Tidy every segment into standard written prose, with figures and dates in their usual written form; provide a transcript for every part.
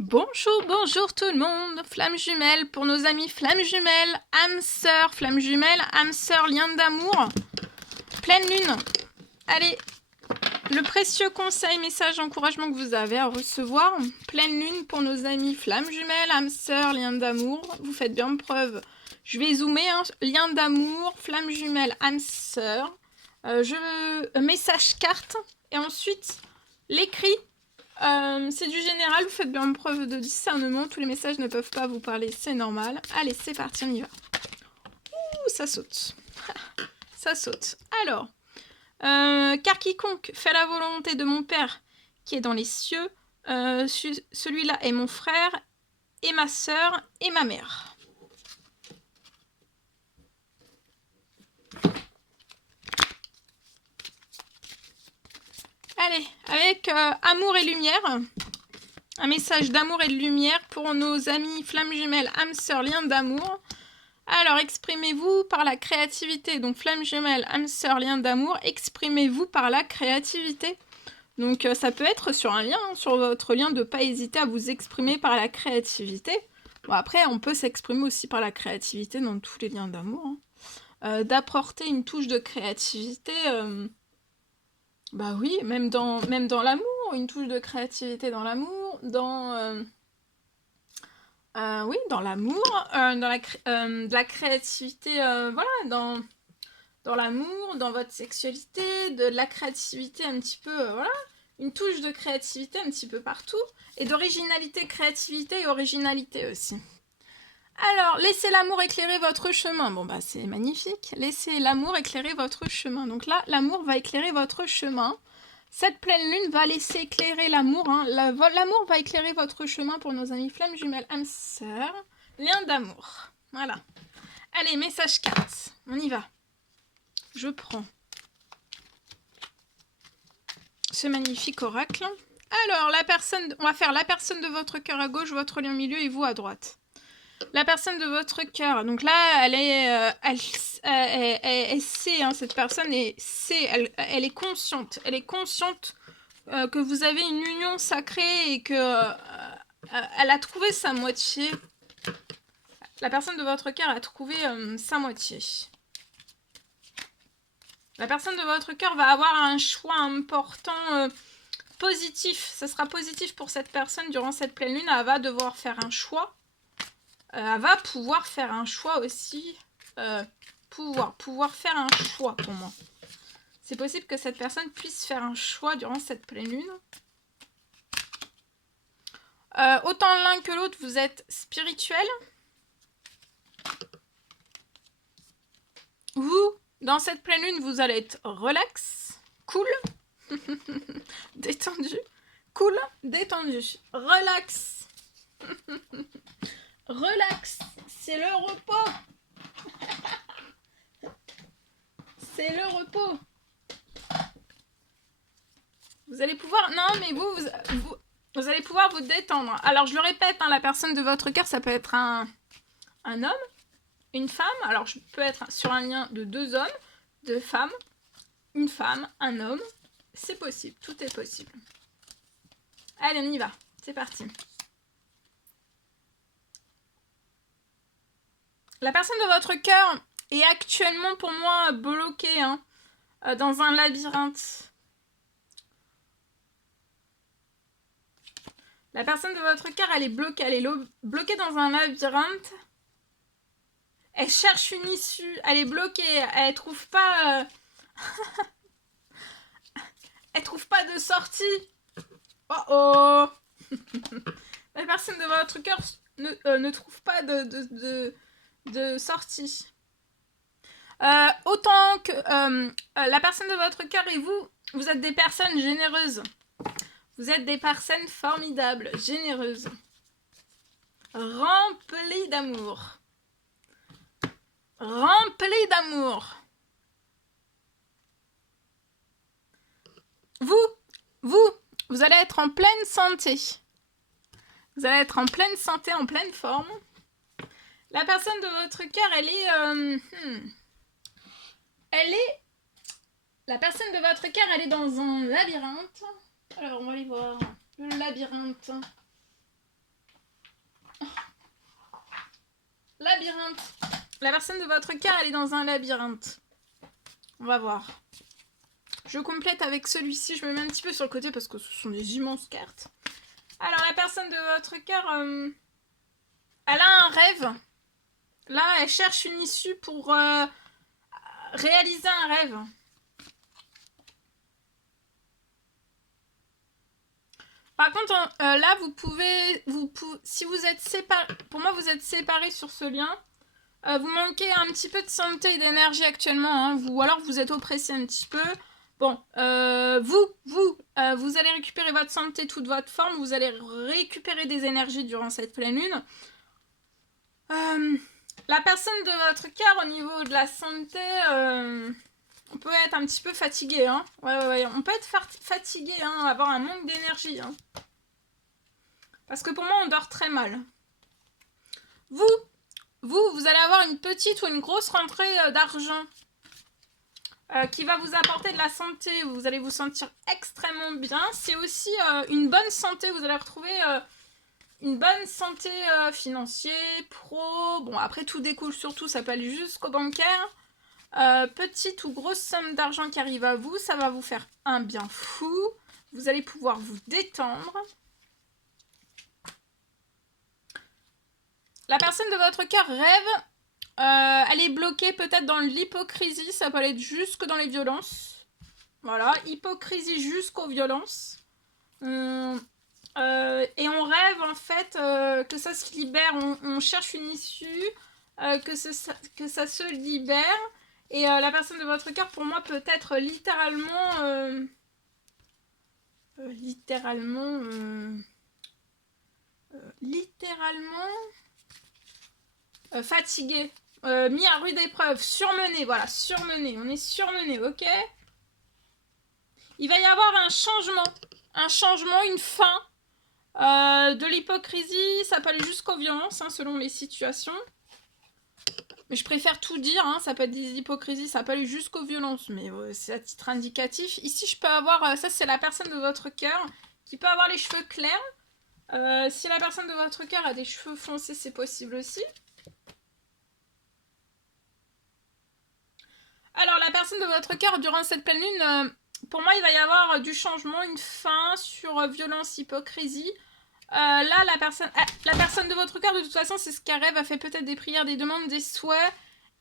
Bonjour, bonjour tout le monde. Flamme jumelle pour nos amis flamme jumelle, âme sœur, flamme jumelle, âme sœur, lien d'amour, pleine lune. Allez, le précieux conseil, message, encouragement que vous avez à recevoir. Pleine lune pour nos amis flamme jumelle, âme sœur, lien d'amour. Vous faites bien preuve. Je vais zoomer, hein. Lien d'amour, flamme jumelle, âme sœur. Message carte. Et ensuite, l'écrit. C'est du général, vous faites bien preuve de discernement. Tous les messages ne peuvent pas vous parler, c'est normal. Allez, c'est parti, on y va. Ouh, ça saute. Ça saute. Alors, car quiconque fait la volonté de mon Père qui est dans les cieux, celui-là est mon frère et ma sœur et ma mère. Allez, avec amour et lumière, un message d'amour et de lumière pour nos amis flammes jumelles, âme sœur, lien d'amour. Alors, exprimez-vous par la créativité. Donc, flamme jumelle, âme sœur, lien d'amour, exprimez-vous par la créativité. Donc, ça peut être sur un lien, hein, sur votre lien, de ne pas hésiter à vous exprimer par la créativité. Bon, après, on peut s'exprimer aussi par la créativité dans tous les liens d'amour. Hein. D'apporter une touche de créativité... Bah oui, même dans l'amour, une touche de créativité dans l'amour, oui, dans l'amour, de la créativité, voilà, dans l'amour, dans votre sexualité, de la créativité un petit peu, voilà, une touche de créativité un petit peu partout, et d'originalité, créativité et originalité aussi. Alors, laissez l'amour éclairer votre chemin. Bon, bah, c'est magnifique. Laissez l'amour éclairer votre chemin. Donc là, l'amour va éclairer votre chemin. Cette pleine lune va laisser éclairer l'amour. Hein. L'amour va éclairer votre chemin pour nos amis flammes jumelles, âme sœur. Lien d'amour. Voilà. Allez, message 4. On y va. Je prends ce magnifique oracle. Alors, on va faire la personne de votre cœur à gauche, votre lion au milieu et vous à droite. La personne de votre cœur, donc là, elle sait, hein, cette personne elle est consciente. Elle est consciente que vous avez une union sacrée et que elle a trouvé sa moitié. La personne de votre cœur a trouvé sa moitié. La personne de votre cœur va avoir un choix important, positif. Ça sera positif pour cette personne durant cette pleine lune. Elle va devoir faire un choix. Elle va pouvoir faire un choix aussi. Pouvoir faire un choix pour moi. C'est possible que cette personne puisse faire un choix durant cette pleine lune. Autant l'un que l'autre, vous êtes spirituel. Vous, dans cette pleine lune, vous allez être relax, cool, détendu, cool, détendu, relax. Relax, c'est le repos. C'est le repos. Vous allez pouvoir... Non, mais vous allez pouvoir vous détendre. Alors, je le répète, hein, la personne de votre cœur, ça peut être un homme, une femme. Alors, je peux être sur un lien de 2 hommes, 2 femmes, une femme, un homme. C'est possible, tout est possible. Allez, on y va. C'est parti. La personne de votre cœur est actuellement, pour moi, bloquée hein, dans un labyrinthe. La personne de votre cœur, elle est bloquée dans un labyrinthe. Elle cherche une issue, elle est bloquée, elle trouve pas... elle trouve pas de sortie. Oh oh. La personne de votre cœur ne trouve pas de sortie. Autant que la personne de votre cœur et vous êtes des personnes généreuses. Vous êtes des personnes formidables, généreuses. Remplies d'amour. Remplies d'amour. Vous allez être en pleine santé. Vous allez être en pleine santé, en pleine forme. La personne de votre cœur, la personne de votre cœur, elle est dans un labyrinthe. Alors, on va aller voir le labyrinthe. Labyrinthe. La personne de votre cœur, elle est dans un labyrinthe. On va voir. Je complète avec celui-ci. Je me mets un petit peu sur le côté parce que ce sont des immenses cartes. Alors, la personne de votre cœur, elle a un rêve. Là, elle cherche une issue pour réaliser un rêve. Par contre, là, vous pouvez, si vous êtes séparés, pour moi, vous êtes séparés sur ce lien. Vous manquez un petit peu de santé et d'énergie actuellement, hein, ou alors vous êtes oppressé un petit peu. Bon, vous allez récupérer votre santé, toute votre forme, vous allez récupérer des énergies durant cette pleine lune. La personne de votre cœur, au niveau de la santé, on peut être un petit peu fatigué, hein. Ouais, on peut être fatigué, hein, avoir un manque d'énergie, hein. Parce que pour moi, on dort très mal. Vous allez avoir une petite ou une grosse rentrée d'argent qui va vous apporter de la santé. Vous allez vous sentir extrêmement bien. C'est aussi une bonne santé. Vous allez retrouver une bonne santé financière, pro. Bon, après, tout découle surtout. Ça peut aller jusqu'au bancaire. Petite ou grosse somme d'argent qui arrive à vous. Ça va vous faire un bien fou. Vous allez pouvoir vous détendre. La personne de votre cœur rêve, elle est bloquée peut-être dans l'hypocrisie, ça peut aller jusque dans les violences. Voilà, hypocrisie jusqu'aux violences. Et on rêve en fait que ça se libère, on cherche une issue, que ça se libère. Et la personne de votre cœur, pour moi, peut être littéralement... fatigué, mis à rude épreuve, surmené, voilà, surmené, on est surmené, ok. Il va y avoir un changement, une fin de l'hypocrisie, ça peut aller jusqu'aux violences, hein, selon les situations. Mais je préfère tout dire, hein, ça peut être des hypocrisies, ça peut aller jusqu'aux violences, mais c'est à titre indicatif. Ici, je peux avoir, ça c'est la personne de votre cœur, qui peut avoir les cheveux clairs. Si la personne de votre cœur a des cheveux foncés, c'est possible aussi. Alors, la personne de votre cœur, durant cette pleine lune, pour moi, il va y avoir du changement, une fin sur violence, hypocrisie. Là, la personne de votre cœur, de toute façon, c'est ce qu'elle rêve, a fait peut-être des prières, des demandes, des souhaits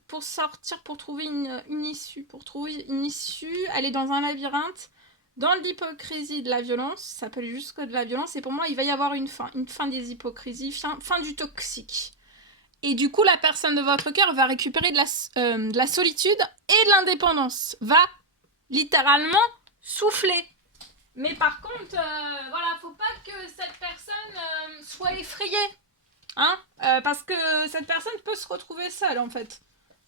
pour sortir, pour trouver une issue. Pour trouver une issue, elle est dans un labyrinthe, dans l'hypocrisie de la violence, ça peut aller jusqu'à de la violence, et pour moi, il va y avoir une fin des hypocrisies, fin du toxique. Et du coup, la personne de votre cœur va récupérer de la solitude et de l'indépendance. Va littéralement souffler. Mais par contre, voilà, faut pas que cette personne soit effrayée. Hein, parce que cette personne peut se retrouver seule, en fait.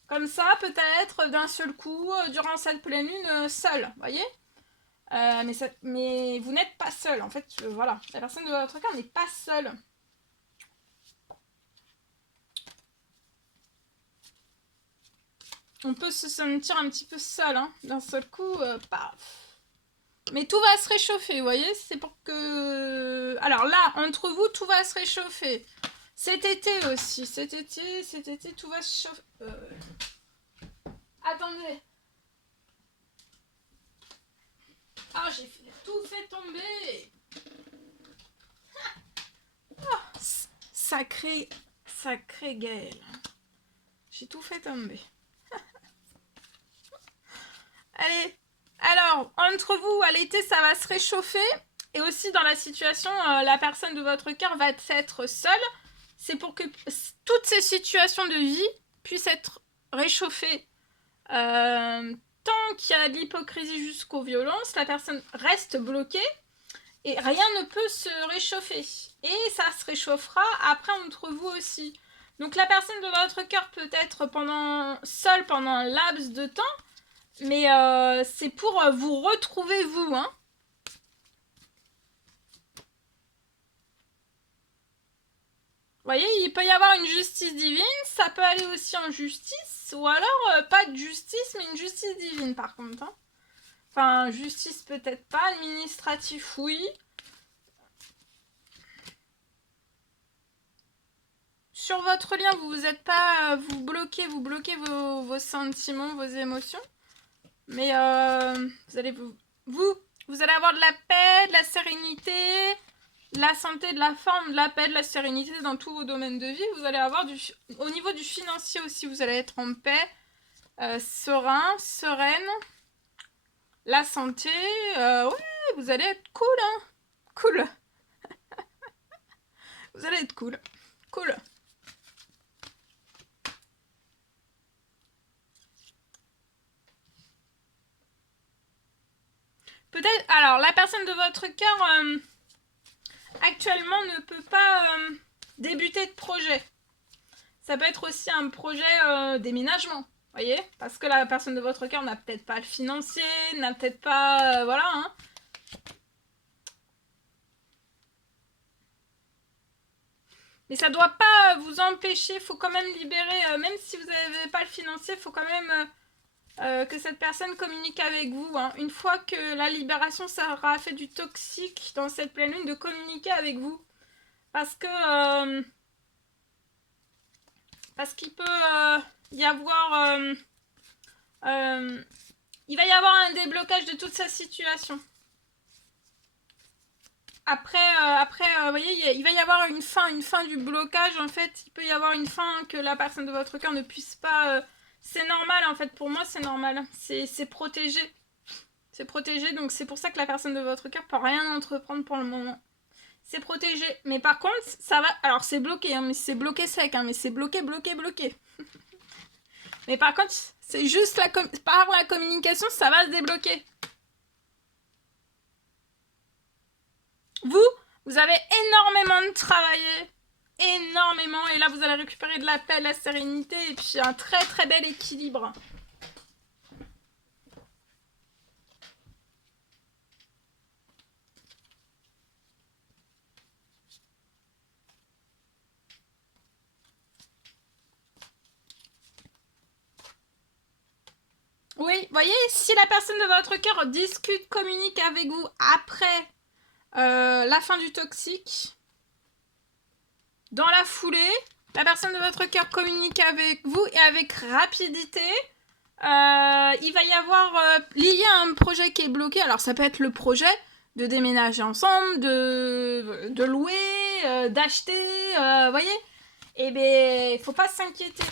Comme ça, peut-être, d'un seul coup, durant cette pleine lune, seule, voyez. Mais vous n'êtes pas seul, en fait, voilà. La personne de votre cœur n'est pas seule. On peut se sentir un petit peu seul, hein. D'un seul coup, paf. Mais tout va se réchauffer, vous voyez. C'est pour que... Alors là, entre vous, tout va se réchauffer. Cet été aussi. Cet été, tout va se chauffer. Attendez. Ah, j'ai tout fait tomber. Oh, sacré Gaël. J'ai tout fait tomber. Allez, alors, entre vous, à l'été, ça va se réchauffer. Et aussi, dans la situation, la personne de votre cœur va être seule. C'est pour que toutes ces situations de vie puissent être réchauffées. Tant qu'il y a de l'hypocrisie jusqu'aux violences, la personne reste bloquée. Et rien ne peut se réchauffer. Et ça se réchauffera après entre vous aussi. Donc la personne de votre cœur peut être seule pendant un laps de temps. Mais c'est pour vous retrouver vous, hein. Vous voyez, il peut y avoir une justice divine, ça peut aller aussi en justice, ou alors pas de justice, mais une justice divine par contre. Hein. Enfin, justice peut-être pas, administratif oui. sur votre lien, vous êtes pas, vous bloquez vos sentiments, vos émotions. Mais vous allez vous allez avoir de la paix, de la sérénité, de la santé, de la forme, de la paix, de la sérénité dans tous vos domaines de vie. Vous allez avoir au niveau du financier aussi, vous allez être en paix, serein, sereine. La santé, ouais, vous allez être cool, hein. Cool. Vous allez être cool. Cool. Peut-être, alors, la personne de votre cœur, actuellement, ne peut pas débuter de projet. Ça peut être aussi un projet déménagement, voyez, parce que la personne de votre cœur n'a peut-être pas le financier, n'a peut-être pas, voilà, hein. Mais ça doit pas vous empêcher, faut quand même libérer, même si vous n'avez pas le financier, faut quand même que cette personne communique avec vous, hein. Une fois que la libération sera fait du toxique dans cette pleine lune, de communiquer avec vous. Parce que parce qu'il peut y avoir il va y avoir un déblocage de toute sa situation. Après, vous voyez, il va y avoir une fin du blocage. En fait, il peut y avoir une fin que la personne de votre cœur ne puisse pas. C'est normal, en fait, pour moi, c'est normal. C'est protégé. C'est protégé, donc c'est pour ça que la personne de votre cœur peut rien entreprendre pour le moment. C'est protégé. Mais par contre, ça va. Alors, c'est bloqué, hein, mais c'est bloqué sec, hein, mais c'est bloqué. Mais par contre, c'est juste par la communication, ça va se débloquer. Vous avez énormément de travailler, énormément, et là vous allez récupérer de la paix, de la sérénité, et puis un très très bel équilibre. Oui, voyez, si la personne de votre cœur discute, communique avec vous après la fin du toxique, dans la foulée, la personne de votre cœur communique avec vous et avec rapidité. Il va y avoir lié à un projet qui est bloqué. Alors ça peut être le projet de déménager ensemble, de louer, d'acheter, voyez. Et ben, faut pas s'inquiéter.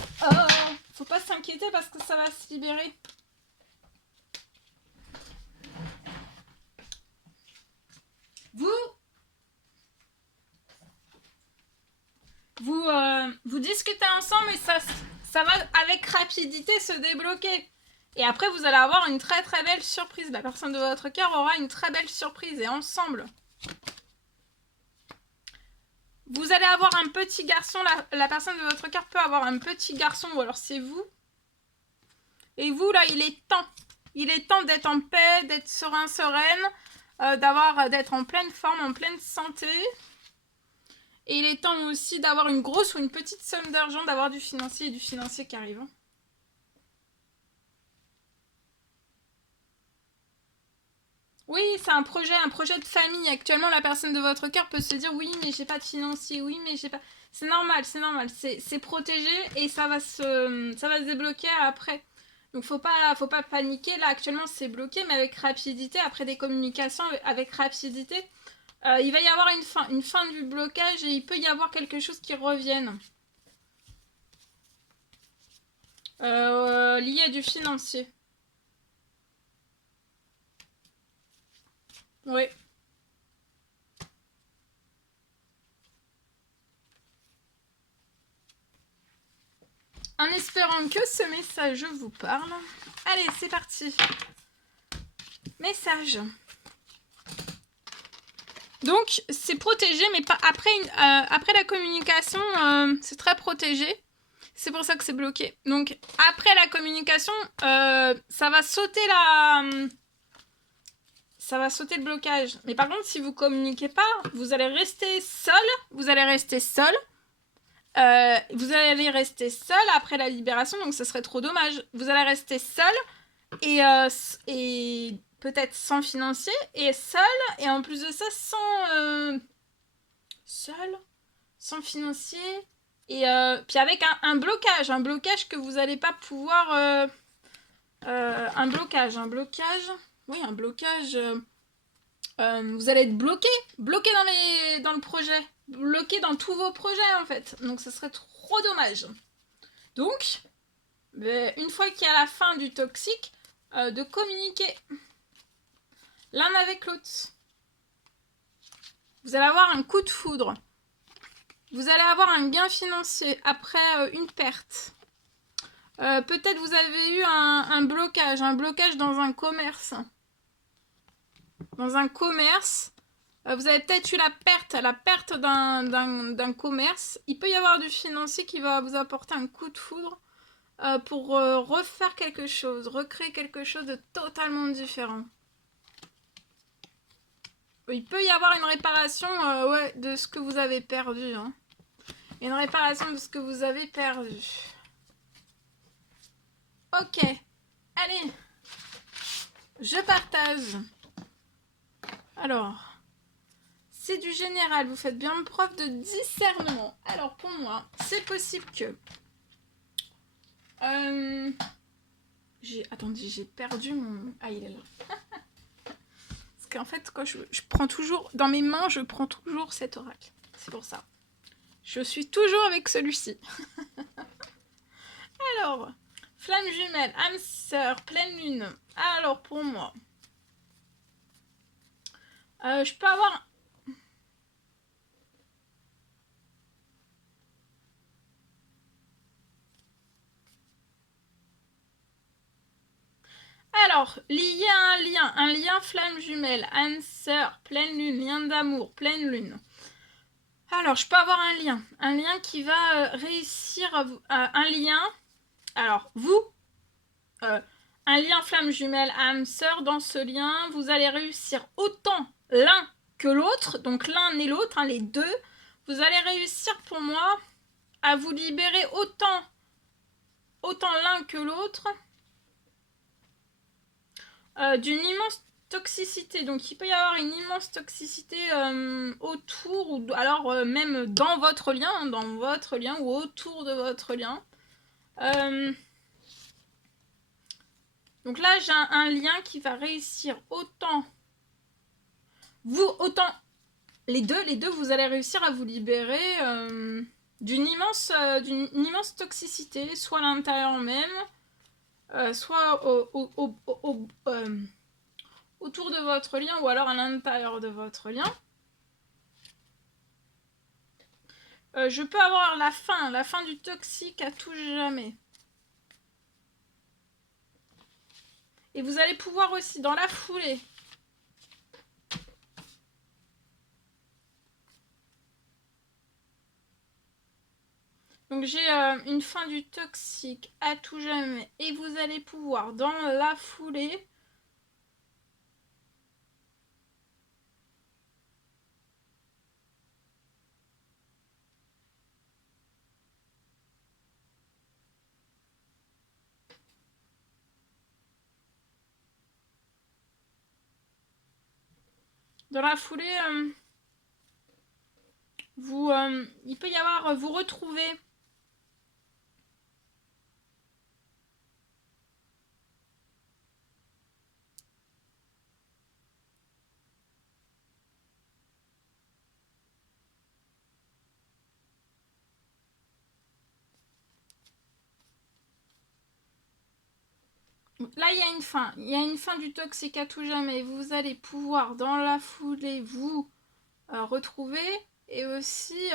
Faut pas s'inquiéter parce que ça va se libérer. Vous discutez ensemble et ça va avec rapidité se débloquer. Et après, vous allez avoir une très très belle surprise. La personne de votre cœur aura une très belle surprise et ensemble. Vous allez avoir un petit garçon. La personne de votre cœur peut avoir un petit garçon ou alors c'est vous. Et vous, là, il est temps. Il est temps d'être en paix, d'être serein, sereine, d'être en pleine forme, en pleine santé. Et il est temps aussi d'avoir une grosse ou une petite somme d'argent, d'avoir du financier et du financier qui arrive. Oui, c'est un projet de famille. Actuellement, la personne de votre cœur peut se dire oui, mais j'ai pas de financier, oui, mais j'ai pas. C'est normal. C'est protégé et ça va se débloquer après. Donc faut pas paniquer. Là, actuellement, c'est bloqué, mais avec rapidité, après des communications avec rapidité, il va y avoir une fin du blocage et il peut y avoir quelque chose qui revienne. Lié à du financier. Oui. En espérant que ce message vous parle. Allez, c'est parti. Message. Donc, c'est protégé, mais pas après la communication, c'est très protégé. C'est pour ça que c'est bloqué. Donc, après la communication, ça va sauter ça va sauter le blocage. Mais par contre, si vous communiquez pas, vous allez rester seul. Vous allez rester seul après la libération, donc ce serait trop dommage. Vous allez rester seul et peut-être sans financier et seul, et en plus de ça sans financier Et puis avec un blocage que vous n'allez pas pouvoir... un blocage. Oui, un blocage. Vous allez être bloqué dans le projet, bloqué dans tous vos projets en fait. Donc ce serait trop dommage. Donc, une fois qu'il y a la fin du toxique, de communiquer l'un avec l'autre. Vous allez avoir un coup de foudre. Vous allez avoir un gain financier après une perte. Peut-être vous avez eu un blocage dans un commerce. Dans un commerce, vous avez peut-être eu la perte d'un commerce. Il peut y avoir du financier qui va vous apporter un coup de foudre pour refaire quelque chose, recréer quelque chose de totalement différent. Il peut y avoir une réparation ouais, de ce que vous avez perdu. Hein. Une réparation de ce que vous avez perdu. Ok, allez, je partage. Alors, c'est du général, vous faites bien preuve de discernement. Alors pour moi, c'est possible que... Attendez, j'ai perdu mon... Ah, il est là. Parce qu'en fait, quand je prends toujours... Dans mes mains, je prends toujours cet oracle. C'est pour ça. Je suis toujours avec celui-ci. Alors, flamme jumelle, âme sœur, pleine lune. Alors pour moi... je peux avoir... Alors, lié à un lien flamme jumelle, âme sœur, pleine lune, lien d'amour, pleine lune. Alors, je peux avoir un lien qui va réussir, un lien, alors vous, un lien flamme jumelle, âme sœur, dans ce lien, vous allez réussir autant l'un que l'autre, donc l'un et l'autre, hein, les deux, vous allez réussir pour moi à vous libérer autant l'un que l'autre d'une immense toxicité. Donc il peut y avoir une immense toxicité autour ou alors même dans votre lien ou autour de votre lien. Donc là j'ai un lien qui va réussir autant les deux vous allez réussir à vous libérer d'une immense toxicité, soit à l'intérieur même, soit autour de votre lien ou alors à l'intérieur de votre lien. Je peux avoir la fin du toxique à tout jamais. Et vous allez pouvoir aussi, dans la foulée, donc j'ai une fin du toxique à tout jamais. Et vous allez pouvoir, dans la foulée, il peut y avoir, vous retrouver là il y a une fin du toxique à tout jamais. Vous allez pouvoir dans la foulée vous retrouver et aussi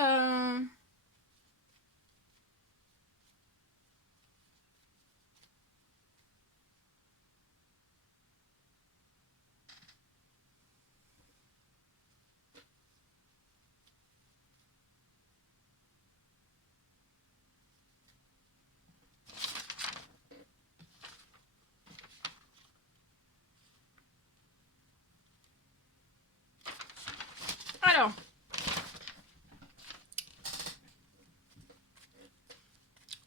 alors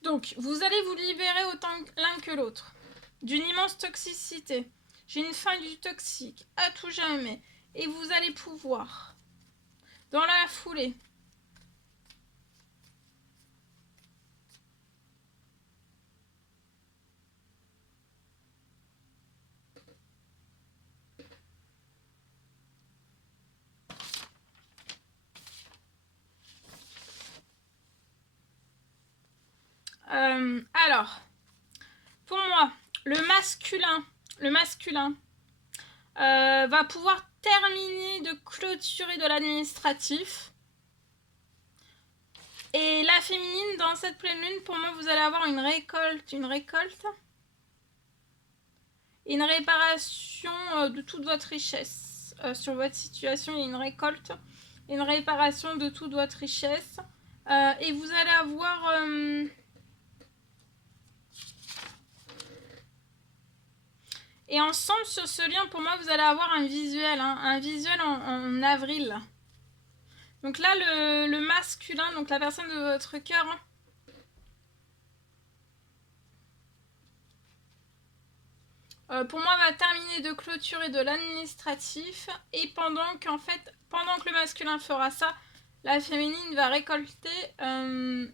donc vous allez vous libérer autant l'un que l'autre d'une immense toxicité. J'ai une fin du toxique à tout jamais. Et vous allez pouvoir, dans la foulée, Alors, pour moi, le masculin va pouvoir terminer de clôturer de l'administratif. Et la féminine, dans cette pleine lune, pour moi, vous allez avoir une récolte, une réparation de toute votre richesse. Sur votre situation, il y a une récolte, une réparation de toute votre richesse. Et vous allez avoir... Et ensemble, sur ce lien, pour moi, vous allez avoir un visuel, hein, un visuel en avril. Donc là, le masculin, donc la personne de votre cœur, hein, pour moi, va terminer de clôturer de l'administratif. Et pendant que le masculin fera ça, la féminine va récolter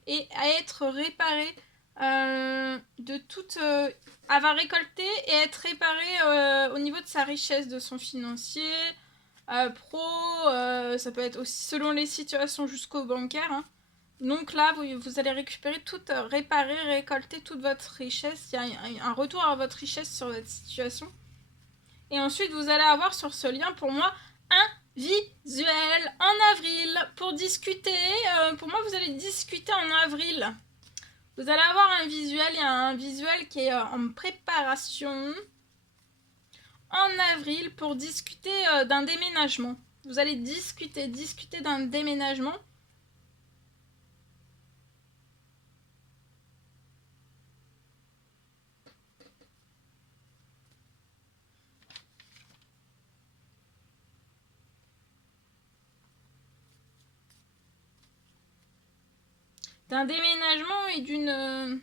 et être réparée de toute... elle va récolter et être réparée au niveau de sa richesse, de son financier, pro, ça peut être aussi selon les situations jusqu'au bancaire. Hein. Donc là, vous allez récupérer toute, réparer, récolter toute votre richesse. Il y a un retour à votre richesse sur votre situation. Et ensuite, vous allez avoir sur ce lien, pour moi, un visuel en avril pour discuter. Pour moi, vous allez discuter en avril. Vous allez avoir un visuel, il y a un visuel qui est en préparation en avril pour discuter d'un déménagement. Vous allez discuter d'un déménagement. D'un déménagement et d'une...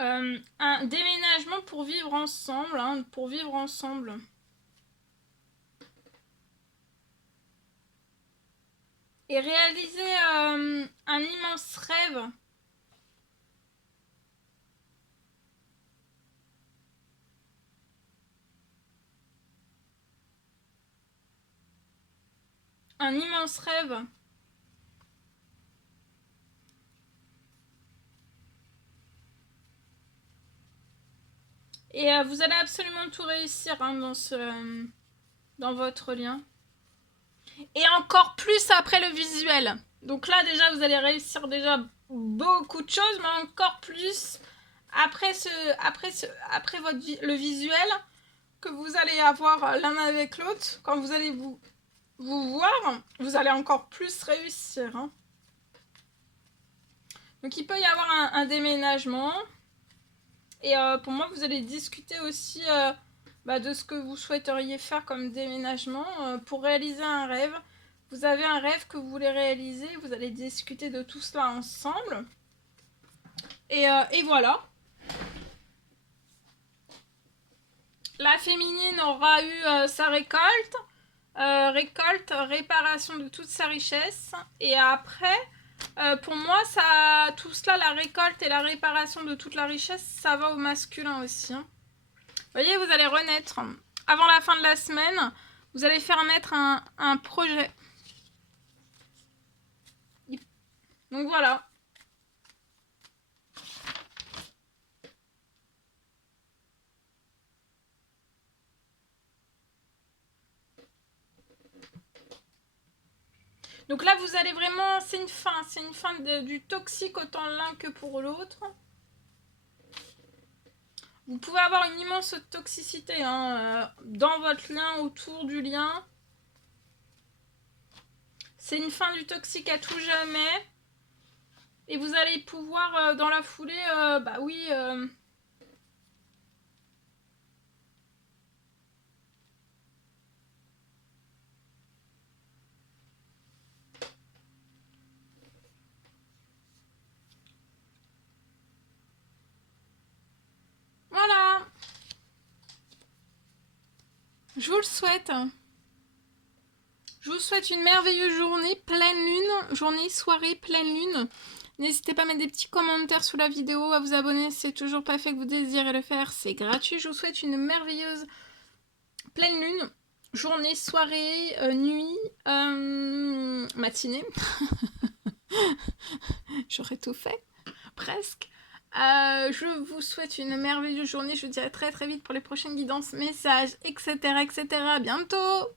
un déménagement pour vivre ensemble, hein, pour vivre ensemble. Et réaliser un immense rêve. Un immense rêve. Et vous allez absolument tout réussir hein, dans votre lien. Et encore plus après le visuel. Donc là déjà vous allez réussir déjà beaucoup de choses, mais encore plus après le visuel que vous allez avoir l'un avec l'autre. Quand vous allez vous voir, vous allez encore plus réussir. Hein. Donc il peut y avoir un déménagement. Et pour moi, vous allez discuter aussi de ce que vous souhaiteriez faire comme déménagement pour réaliser un rêve. Vous avez un rêve que vous voulez réaliser, vous allez discuter de tout cela ensemble. Et voilà. La féminine aura eu sa récolte, réparation de toute sa richesse. Et après... pour moi, tout cela, la récolte et la réparation de toute la richesse, ça va au masculin aussi. Hein. Vous voyez, vous allez renaître. Avant la fin de la semaine, vous allez faire naître un projet. Donc voilà. Donc là, vous allez vraiment... C'est une fin du toxique autant l'un que pour l'autre. Vous pouvez avoir une immense toxicité hein, dans votre lien, autour du lien. C'est une fin du toxique à tout jamais. Et vous allez pouvoir, dans la foulée, oui... Voilà. Je vous le souhaite. Je vous souhaite une merveilleuse journée, pleine lune, journée, soirée, pleine lune. N'hésitez pas à mettre des petits commentaires sous la vidéo, à vous abonner si c'est toujours pas fait que vous désirez le faire, c'est gratuit. Je vous souhaite une merveilleuse pleine lune, journée, soirée, nuit, matinée. J'aurais tout fait, presque. Je vous souhaite une merveilleuse journée. Je vous dirai très très vite pour les prochaines guidances, messages, etc. etc. À bientôt!